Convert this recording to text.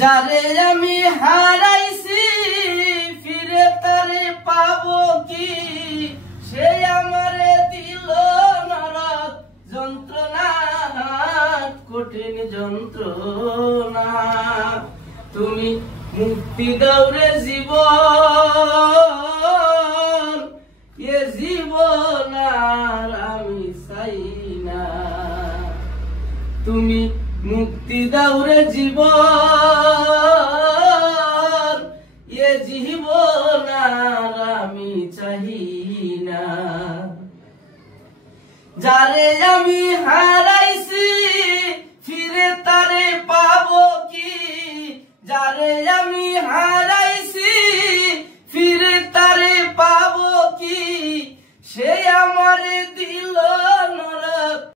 যারে আমি হারাইছি ফিরে তারে পাবো কি, সে আমারে দিল নরক যন্ত্রণা, কঠিন যন্ত্রণা। তুমি মুক্তি দাও রে জীবন, এ জীবন আর আমি চাই না। তুমি মুক্তি দাও রে জীবন, এ জীবন আর আমি চাই না। যারে আমি হারাইছি ফিরে তারে পাবো কি, যারে আমি হারাইছি ফিরে তারে পাবো কি, সে আমারে দিল